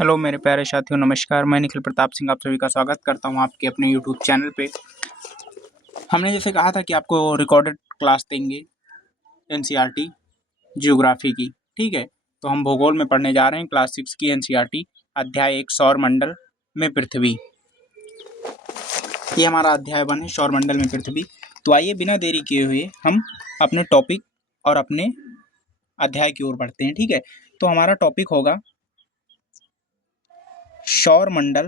Hello मेरे प्यारे साथियों, नमस्कार। मैं निखिल प्रताप सिंह आप सभी का स्वागत करता हूं आपके अपने यूट्यूब चैनल पे। हमने जैसे कहा था कि आपको रिकॉर्डेड क्लास देंगे एनसीईआरटी जियोग्राफी की, ठीक है। तो हम भूगोल में पढ़ने जा रहे हैं क्लास 6 की एनसीईआरटी अध्याय 1 सौरमंडल में पृथ्वी। ये हमारा अध्याय 1 है, सौरमंडल में पृथ्वी। तो आइए बिना देरी किए हुए हम अपने टॉपिक और अपने अध्याय की ओर बढ़ते हैं, ठीक है। तो हमारा टॉपिक होगा सौरमंडल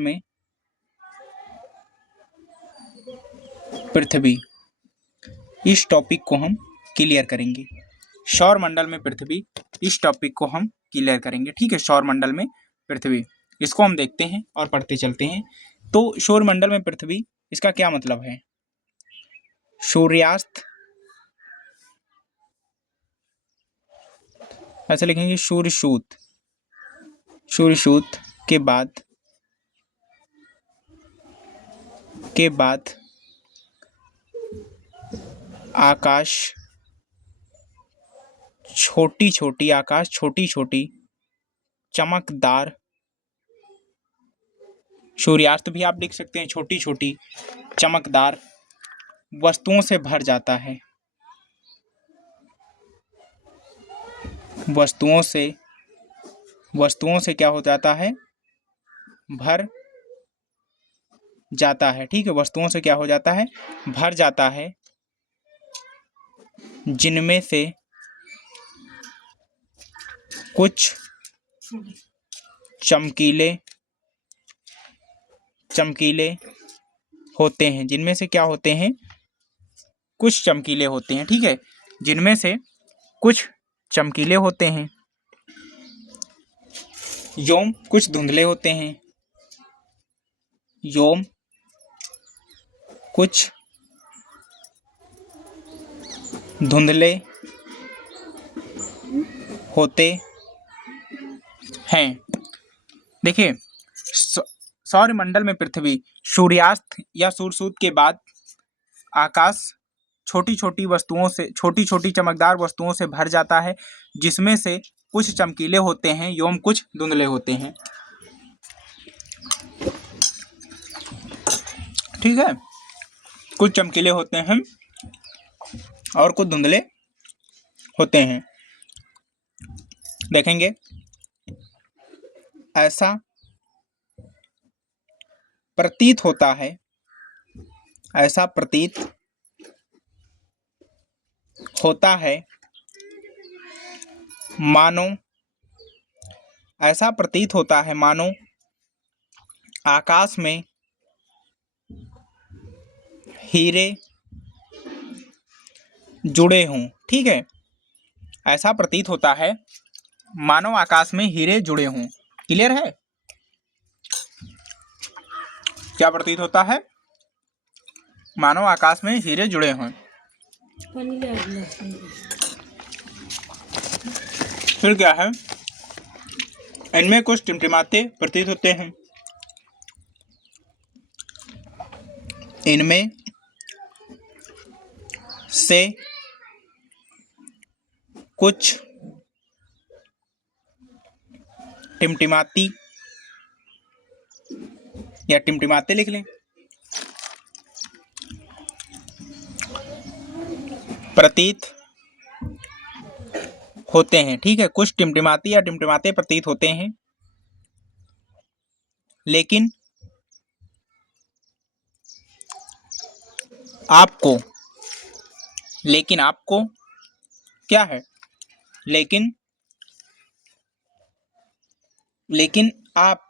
में पृथ्वी। इस टॉपिक को हम क्लियर करेंगे। सौरमंडल में पृथ्वी, इस टॉपिक को हम क्लियर करेंगे, ठीक है। सौरमंडल में पृथ्वी, इसको हम देखते हैं और पढ़ते चलते हैं। तो सौरमंडल में पृथ्वी, इसका क्या मतलब है? सूर्यास्त, ऐसे लिखेंगे सूर्यसूत के बाद आकाश छोटी छोटी चमकदार, सूर्यास्त भी आप लिख सकते हैं, छोटी छोटी चमकदार वस्तुओं से भर जाता है। वस्तुओं से क्या हो जाता है? भर जाता है, ठीक है। वस्तुओं से क्या हो जाता है? भर जाता है, जिनमें से कुछ चमकीले होते हैं। जिनमें से क्या होते हैं? कुछ चमकीले होते हैं, ठीक है। जिनमें से कुछ चमकीले होते हैं, योम कुछ धुंधले होते हैं। योम कुछ धुंधले होते हैं। देखिए, सौरमंडल में पृथ्वी सूर्यास्त या सूर्यसूत के बाद आकाश छोटी छोटी चमकदार वस्तुओं से भर जाता है, जिसमें से कुछ चमकीले होते हैं एवं कुछ धुंधले होते हैं, ठीक है। कुछ चमकीले होते हैं और कुछ धुंधले होते हैं। देखेंगे, ऐसा प्रतीत होता है मानो आकाश में हीरे जुड़े हों, ठीक है। ऐसा प्रतीत होता है मानो आकाश में हीरे जुड़े हों। क्लियर है? क्या प्रतीत होता है? मानो आकाश में हीरे जुड़े हों। फिर क्या है? इनमें कुछ टिमटिमाते प्रतीत होते हैं। इनमें से कुछ टिमटिमाती या टिमटिमाते लिख लें, प्रतीत होते हैं, ठीक है। कुछ टिमटिमाती या टिमटिमाते प्रतीत होते हैं, लेकिन आपको क्या है? लेकिन आप,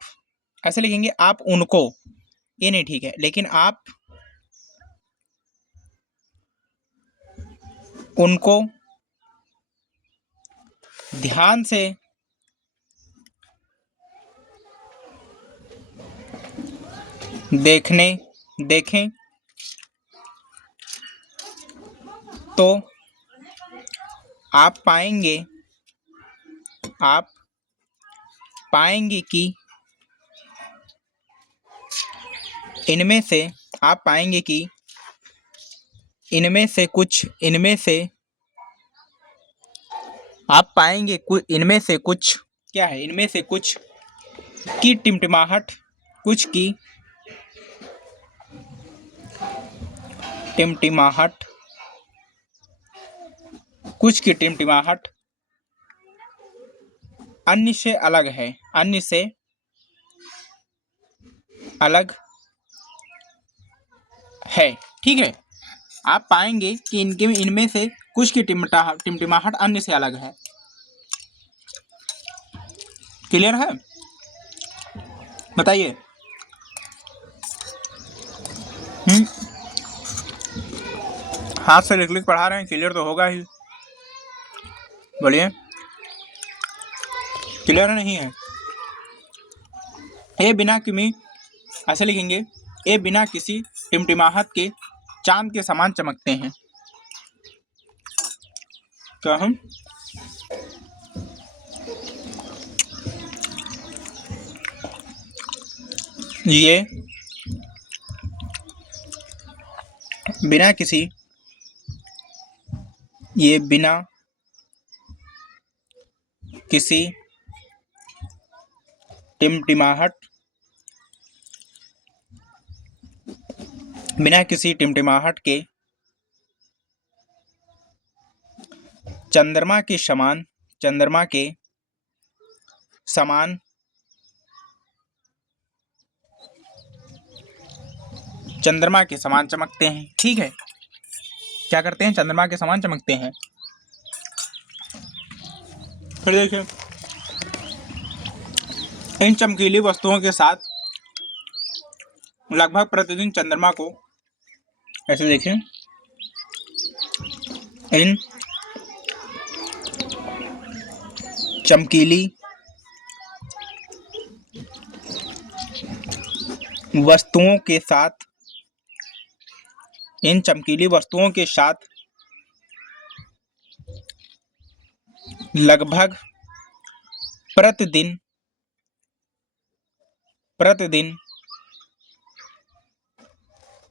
ऐसे लिखेंगे, आप उनको, ये नहीं, ठीक है। लेकिन आप उनको ध्यान से देखें तो आप पाएंगे कि इनमें से आप पाएंगे इनमें से कुछ क्या है, इनमें से कुछ की टिमटिमाहट, कुछ की टिमटिमाहट, कुछ की टिमटिमाहट अन्य से अलग है, अन्य से अलग है। ठीक है, आप पाएंगे कि इनमें से कुछ की टिमटिमाहट अन्य से अलग है। क्लियर है? बताइए। हाथ से लिख लिख पढ़ा रहे हैं, क्लियर तो होगा ही। बोलिए, क्लियर नहीं है? ये बिना किसी, ऐसे लिखेंगे, ये बिना किसी टिमटिमाहट के चांद के समान चमकते हैं। क्या हम ये बिना किसी, ये बिना किसी टिमटिमाहट, बिना किसी टिमटिमाहट के चंद्रमा के समान, चंद्रमा के समान, चंद्रमा के समान चमकते हैं। ठीक है, क्या करते हैं? चंद्रमा के समान चमकते हैं। फिर देखिए, इन चमकीली वस्तुओं के साथ लगभग प्रतिदिन चंद्रमा को, ऐसे देखें, इन चमकीली वस्तुओं के साथ, इन चमकीली वस्तुओं के साथ लगभग प्रतिदिन, प्रतिदिन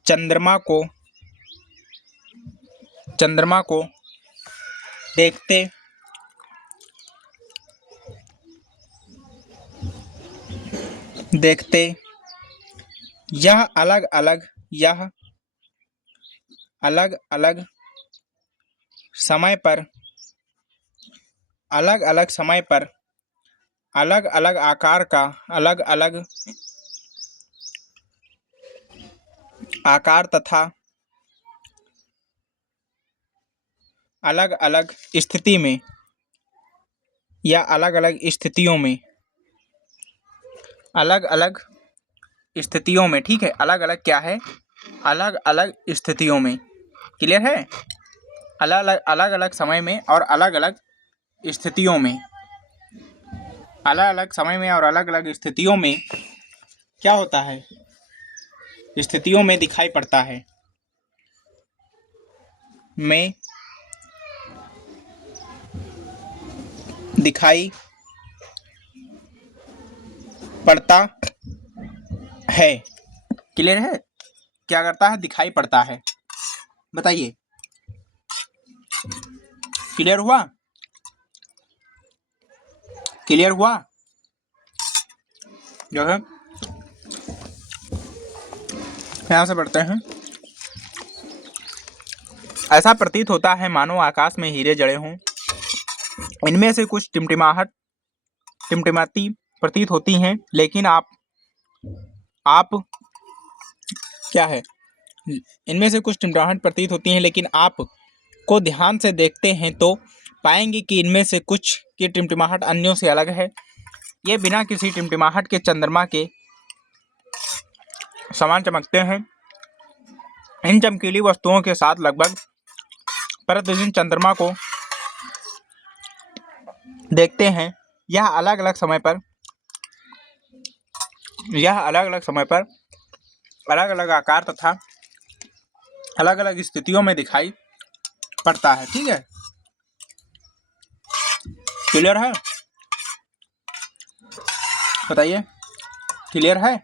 चंद्रमा को, चंद्रमा को देखते देखते यह अलग अलग, यह अलग अलग समय पर, अलग अलग समय पर अलग अलग आकार का, अलग अलग आकार तथा अलग अलग स्थिति में, या अलग अलग स्थितियों में, अलग अलग स्थितियों में। ठीक है, अलग अलग क्या है? अलग अलग स्थितियों में। क्लियर है? अलग अलग, अलग अलग समय में और अलग अलग स्थितियों में, अलग अलग समय में और अलग अलग स्थितियों में क्या होता है? स्थितियों में दिखाई पड़ता है, में दिखाई पड़ता है। क्लियर है? क्या करता है? दिखाई पड़ता है। बताइए, क्लियर हुआ? क्लियर हुआ? जो है यहाँ से पढ़ते हैं। ऐसा प्रतीत होता है मानो आकाश में हीरे जड़े हों। इनमें से कुछ टिमटिमाती प्रतीत होती हैं, लेकिन आप क्या है? इनमें से कुछ टिमटिमाहट प्रतीत होती हैं, लेकिन आप को ध्यान से देखते हैं तो पाएंगे कि इनमें से कुछ की टिमटिमाहट अन्यों से अलग है। ये बिना किसी टिमटिमाहट के चंद्रमा के समान चमकते हैं। इन चमकीली वस्तुओं के साथ लगभग प्रतिदिन चंद्रमा को देखते हैं। यह अलग अलग समय पर, यह अलग अलग समय पर अलग अलग आकार तथा अलग अलग स्थितियों में दिखाई पड़ता है। ठीक है, क्लियर है? बताइए, क्लियर है?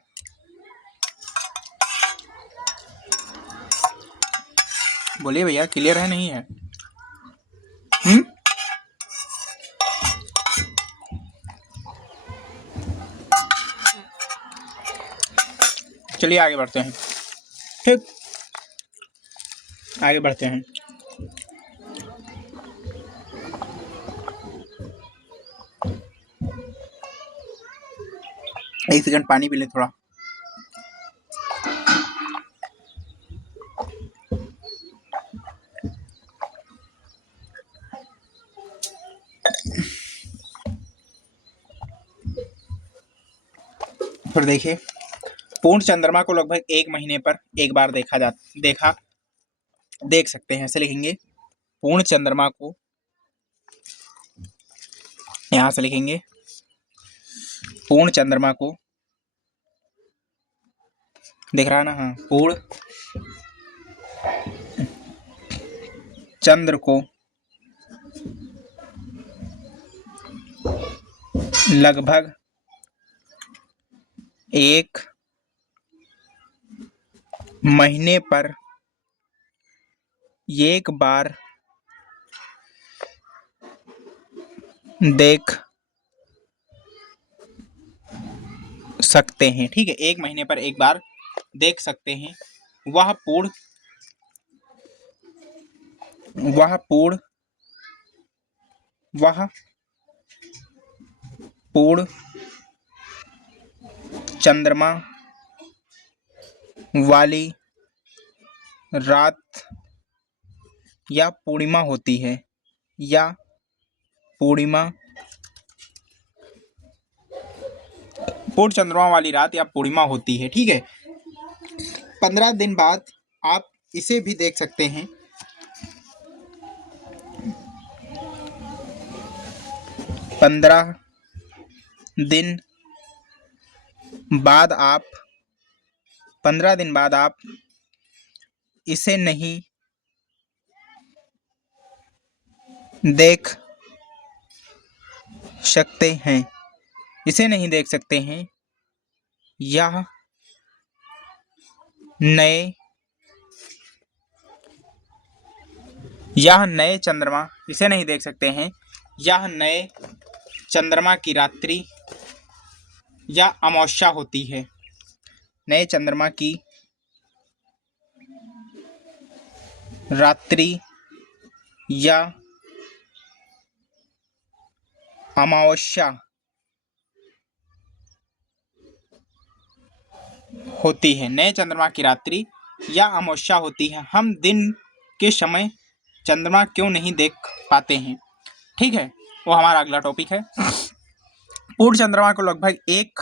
बोलिए भैया, क्लियर है नहीं है? चलिए आगे बढ़ते हैं। ठीक, आगे बढ़ते हैं। एक सेकंड पानी पी ले थोड़ा। फिर देखिए, पूर्ण चंद्रमा को लगभग 1 महीने पर एक बार देख सकते हैं। ऐसे लिखेंगे, पूर्ण चंद्रमा को, यहां से लिखेंगे पूर्ण चंद्रमा को, दिख रहा है ना? हाँ, पूर्ण चंद्र को लगभग 1 महीने पर एक बार देख सकते हैं। ठीक है, 1 महीने पर एक बार देख सकते हैं। वह पूर्ण चंद्रमा वाली रात या पूर्णिमा होती है, या पूर्ण चंद्रमा वाली रात या पूर्णिमा होती है। ठीक है, 15 दिन बाद आप इसे भी देख सकते हैं। 15 दिन बाद आप इसे नहीं देख सकते हैं। यह नए चंद्रमा इसे नहीं देख सकते हैं। यह नए चंद्रमा की रात्रि या अमावस्या होती है। नए चंद्रमा की रात्रि या अमावस्या होती है। नए चंद्रमा की रात्रि या अमावस्या होती है। हम दिन के समय चंद्रमा क्यों नहीं देख पाते हैं? ठीक है, वो हमारा अगला टॉपिक है। पूर्ण चंद्रमा को लगभग 1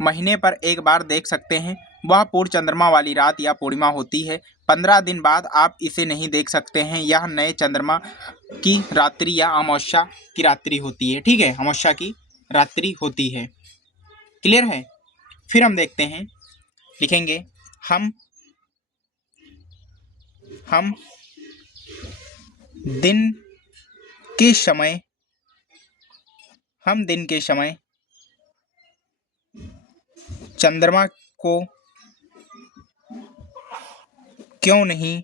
महीने पर एक बार देख सकते हैं। वह पूर्ण चंद्रमा वाली रात या पूर्णिमा होती है। 15 दिन बाद आप इसे नहीं देख सकते हैं। यह नए चंद्रमा की रात्रि या अमावस्या की रात्रि होती है। ठीक है, अमावस्या की रात्रि होती है। क्लियर है? फिर हम देखते हैं, लिखेंगे हम दिन के समय चंद्रमा को क्यों नहीं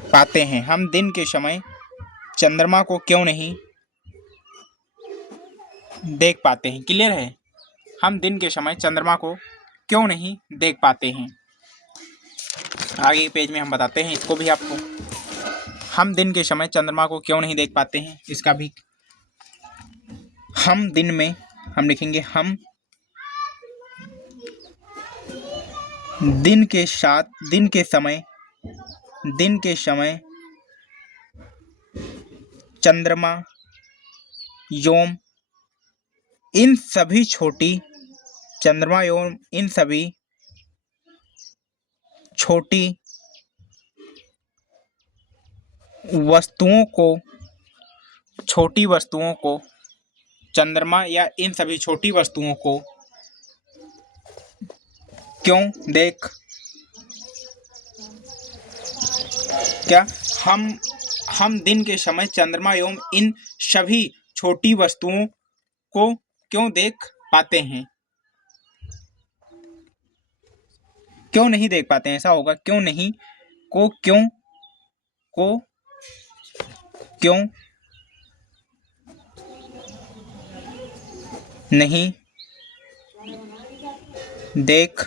देख पाते हैं? हम दिन के समय चंद्रमा को क्यों नहीं देख पाते हैं? क्लियर है? हम दिन के समय चंद्रमा को क्यों नहीं देख पाते हैं? आगे पेज में हम बताते हैं इसको भी आपको। हम दिन के समय चंद्रमा को क्यों नहीं देख पाते हैं, इसका भी हम दिन में हम लिखेंगे, हम दिन के समय चंद्रमा एवं इन सभी छोटी वस्तुओं को चंद्रमा या इन सभी छोटी वस्तुओं को क्यों देख क्या हम दिन के समय चंद्रमा एवं इन सभी छोटी वस्तुओं को क्यों देख पाते हैं? क्यों नहीं देख पाते हैं, ऐसा होगा। क्यों नहीं देख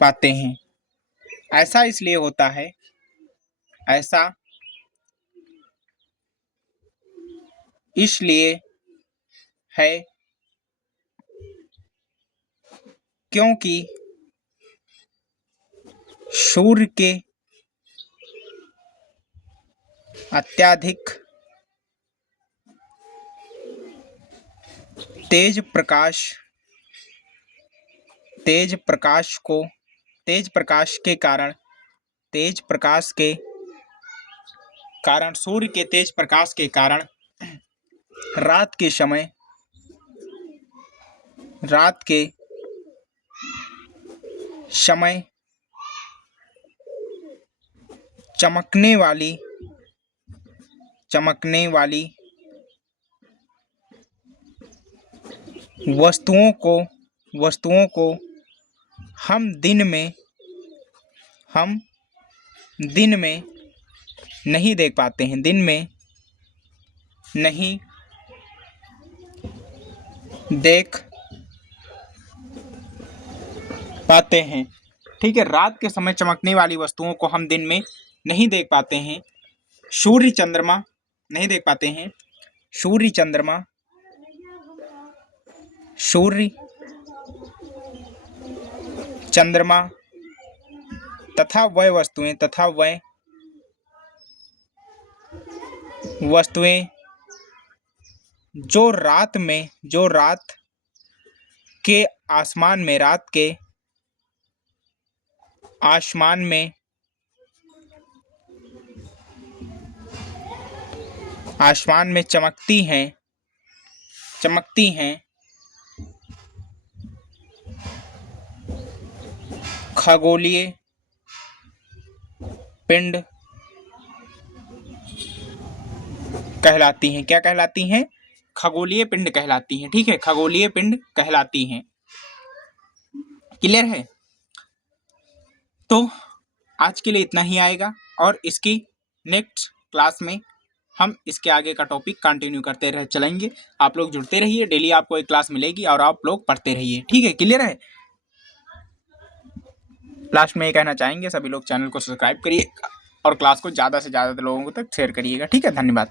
पाते हैं। ऐसा इसलिए होता है, ऐसा इसलिए है क्योंकि सूर्य के अत्यधिक तेज प्रकाश सूर्य के तेज प्रकाश के कारण रात के समय चमकने वाली वस्तुओं को हम दिन में नहीं देख पाते हैं, दिन में नहीं देख पाते हैं। ठीक है, रात के समय चमकने वाली वस्तुओं को हम दिन में नहीं देख पाते हैं। सूर्य चंद्रमा नहीं देख पाते हैं। सूर्य चंद्रमा तथा वह वस्तुएं जो रात के आसमान में चमकती हैं खगोलीय पिंड कहलाती हैं। क्या कहलाती हैं? खगोलीय पिंड कहलाती हैं। ठीक है, खगोलीय पिंड कहलाती हैं। क्लियर है? तो आज के लिए इतना ही आएगा और इसकी नेक्स्ट क्लास में हम इसके आगे का टॉपिक कंटिन्यू करते रह चलेंगे। आप लोग जुड़ते रहिए, डेली आपको एक क्लास मिलेगी और आप लोग पढ़ते रहिए। ठीक है, क्लियर है? लास्ट में ये कहना चाहेंगे, सभी लोग चैनल को सब्सक्राइब करिए और क्लास को ज़्यादा से ज़्यादा लोगों तक शेयर करिएगा। ठीक है, धन्यवाद।